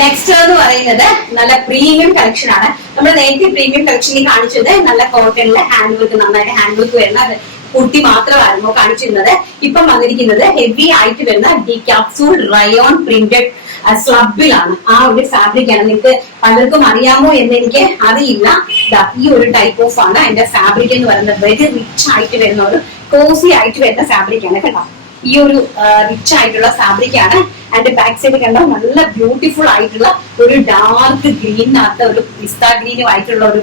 Next എന്ന് പറയുന്നത് നല്ല പ്രീമിയം കളക്ഷൻ ആണ്. നമ്മൾ നേരത്തെ പ്രീമിയം കളക്ഷനിൽ കാണിച്ചത് നല്ല കോട്ടണിലെ ഹാൻഡ് വർക്ക്, നന്നായിട്ട് ഹാൻഡ് വർക്ക് വരുന്ന കുർത്തി മാത്രമായിരുന്നു കാണിച്ചിരുന്നത്. ഇപ്പം വന്നിരിക്കുന്നത് ഹെവി ആയിട്ട് വരുന്ന ഡി ക്യാപ്സൂൾ റയോൺ പ്രിന്റഡ് സ്ലബിലാണ്. ആ ഒരു ഫാബ്രിക് ആണ്. നിങ്ങൾക്ക് പലർക്കും അറിയാമോ എന്ന് എനിക്ക് അറിയില്ല. ഈ ഒരു ടൈപ്പ് ഓഫ് ആണ് അതിന്റെ ഫാബ്രിക് എന്ന് പറയുന്നത്. വെരി റിച്ച് ആയിട്ട് വരുന്ന ഒരു കോസി ആയിട്ട് വരുന്ന ഫാബ്രിക് ആണ് കേട്ടോ. ഈ ഒരു റിച്ച് ആയിട്ടുള്ള ഫാബ്രിക് ആണ്. അതിന്റെ ബാക്ക് സൈഡ് കണ്ടോ നല്ല ബ്യൂട്ടിഫുൾ ആയിട്ടുള്ള ഒരു ഡാർക്ക് ഗ്രീനകത്ത് ഒരു പിസ്ത ഗ്രീനും ആയിട്ടുള്ള ഒരു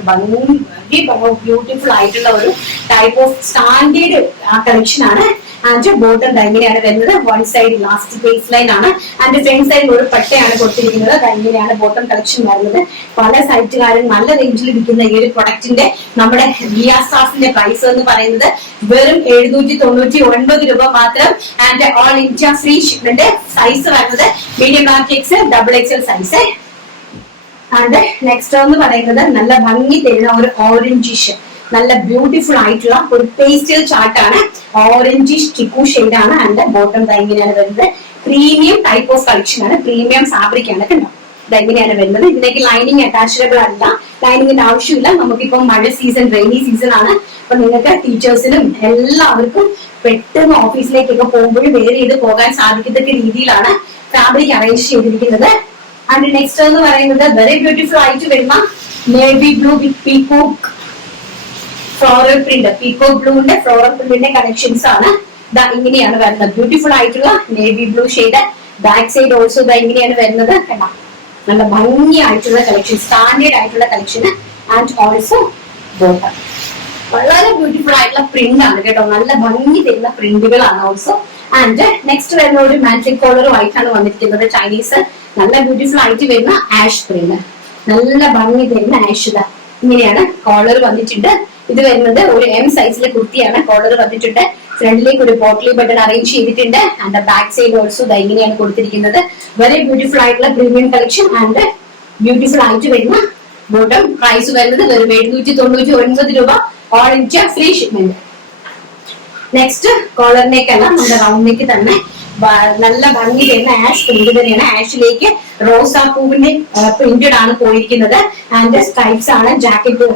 ബ്യൂട്ടിഫുൾ ആയിട്ടുള്ള ഒരു ടൈപ്പ് ഓഫ് സ്റ്റാൻഡേർഡ് കളക്ഷൻ ആണ്. ആൻഡ് ബോട്ടം ഇങ്ങനെയാണ് വരുന്നത്. One side last base line ആണ്. ആൻഡ് ഫ്രണ്ട് സൈഡ് ഒരു പട്ടയാണ് കൊടുത്തിരിക്കുന്നത്. ഇങ്ങനെയാണ് ബോട്ടം കളക്ഷൻ വരുന്നത്. പല സൈറ്റുകാരും നല്ല റേഞ്ചിൽ വിൽക്കുന്ന ഈ ഒരു പ്രൊഡക്റ്റിന്റെ നമ്മുടെ വിയാസാസിന്റെ പ്രൈസ് എന്ന് പറയുന്നത് വെറും 799 രൂപ മാത്രം. And all India free shipment. Size വരുന്നത് medium large XL, double XL size. And next എന്ന് പറയുന്നത് നല്ല ഭംഗി തരുന്ന ഒരു ഓറഞ്ചിഷ്, നല്ല ബ്യൂട്ടിഫുൾ ആയിട്ടുള്ള ഒരു പേസ്റ്റൽ ചാർട്ടാണ്. ഓറഞ്ചിഷ് ചിക്കു ഷെയ്ഡ് ആണ്. ആൻഡ് ബോട്ടം ഇങ്ങനെയാണ് വരുന്നത്. പ്രീമിയം ടൈപ്പ് ഓഫ് കളക്ഷൻ ആണ്. പ്രീമിയം ഫാബ്രിക് ആണ് കേട്ടോ. ഇതെങ്ങനെയാണ് വരുന്നത്. ഇതിലേക്ക് ലൈനിങ് അറ്റാച്ചബിൾ അല്ല. ലൈനിങ്ങിന്റെ ആവശ്യമില്ല. നമുക്കിപ്പം മഴ സീസൺ, റെയിനി സീസൺ ആണ്. അപ്പൊ നിങ്ങൾക്ക് ടീച്ചേഴ്സിനും എല്ലാവർക്കും പെട്ടെന്ന് ഓഫീസിലേക്കൊക്കെ പോകുമ്പോഴും വെയർ ചെയ്ത് പോകാൻ സാധിക്കത്തക്ക രീതിയിലാണ് ഫാബ്രിക് അറേഞ്ച് ചെയ്തിരിക്കുന്നത്. ആൻഡ് നെക്സ്റ്റ് എന്ന് പറയുന്നത് വെരി ബ്യൂട്ടിഫുൾ ആയിട്ട് വരുന്ന navy blue with peacock floral print. Peacock ബ്ലൂവിന്റെ ഫ്ലോറൽ പ്രിന്റിന്റെ കളക്ഷൻസ് ആണ്. ഇങ്ങനെയാണ് വരുന്നത്. ബ്യൂട്ടിഫുൾ ആയിട്ടുള്ള navy blue shade. Back side also ഇങ്ങനെയാണ് വരുന്നത്. കണ്ടോ, നല്ല ഭംഗിയായിട്ടുള്ള കളക്ഷൻ, സ്റ്റാൻഡേർഡ് ആയിട്ടുള്ള കളക്ഷൻ. ആൻഡ് ഓൾസോ ബോട്ടം വളരെ ബ്യൂട്ടിഫുൾ ആയിട്ടുള്ള പ്രിന്റ് ആണ് കേട്ടോ. നല്ല ഭംഗി തരുന്ന പ്രിന്റുകളാണ് ഓൾസോ. ആൻഡ് നെക്സ്റ്റ് വരുന്ന ഒരു മാജിക് കോളറുമായിട്ടാണ് വന്നിരിക്കുന്നത്. ചൈനീസ് നല്ല ബ്യൂട്ടിഫുൾ ആയിട്ട് വരുന്ന ആഷ് പ്രിന്റ്, നല്ല ഭംഗി തരുന്ന ആഷ്. ഇങ്ങനെയാണ് കോളർ വന്നിട്ടുണ്ട്. ഇത് വരുന്നത് ഒരു എം സൈസിലെ കുർത്തിയാണ്. കോളർ വന്നിട്ടുണ്ട്. ഫ്രണ്ടിലേക്ക് ഒരു പോട്ട്ലി ബട്ടൺ അറേഞ്ച് ചെയ്തിട്ടുണ്ട്. ആൻഡ് ബാക്ക് സൈഡ് ഓൾസോ ഇങ്ങനെയാണ് കൊടുത്തിരിക്കുന്നത്. വെരി ബ്യൂട്ടിഫുൾ ആയിട്ടുള്ള പ്രീമിയം കളക്ഷൻ. ആൻഡ് ബ്യൂട്ടിഫുൾ ആയിട്ട് വരുന്ന ബോട്ടം. പ്രൈസ് വരുന്നത് വെറും 799 രൂപ. All India free shipment. Next കോളറിനേക്കല്ല, നമ്മുടെ റൗണ്ടിലേക്ക് തന്നെ നല്ല ഭംഗി തരുന്ന ആഷ് പ്രിന്റ് തന്നെയാണ്. ആഷിലേക്ക് റോസാപ്പൂവിന്റെ പ്രിന്റഡ് ആണ് പോയിരിക്കുന്നത്. ആൻഡ് സ്ട്രൈപ്സ് ആണ് ജാക്കറ്റ്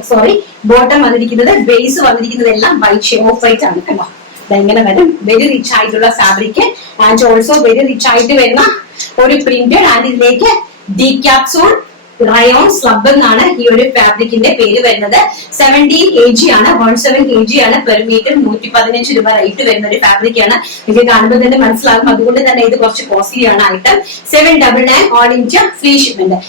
ബോട്ടം വന്നിരിക്കുന്നത്. ബേസ് വന്നിരിക്കുന്നത് എല്ലാം വൈറ്റ് ഓഫ് വൈറ്റ് ആണ് കേട്ടോ. ഇതെങ്ങനെ വരും. വെരി റിച്ച് ആയിട്ടുള്ള fabric. And also very rich ആയിട്ട് വരുന്ന ഒരു പ്രിന്റഡ്. ആൻഡ് ഇതിലേക്ക് ഡി ക്യാപ്സൂൾ റയോൺ സ്ലബ് എന്നാണ് ഈ ഒരു ഫാബ്രിക്കിന്റെ പേര് വരുന്നത്. 17 kg ആണ്. 17 kg ആണ്. പെർ മീറ്റർ 115 രൂപ റേറ്റ് വരുന്ന ഒരു ഫാബ്രിക് ആണ്. ഇത് കാണുമ്പോൾ തന്നെ മനസ്സിലാകും. അതുകൊണ്ട് തന്നെ ഇത് കുറച്ച് കോസ്റ്റ്ലി ആണ്. Item 799 all India free shipment.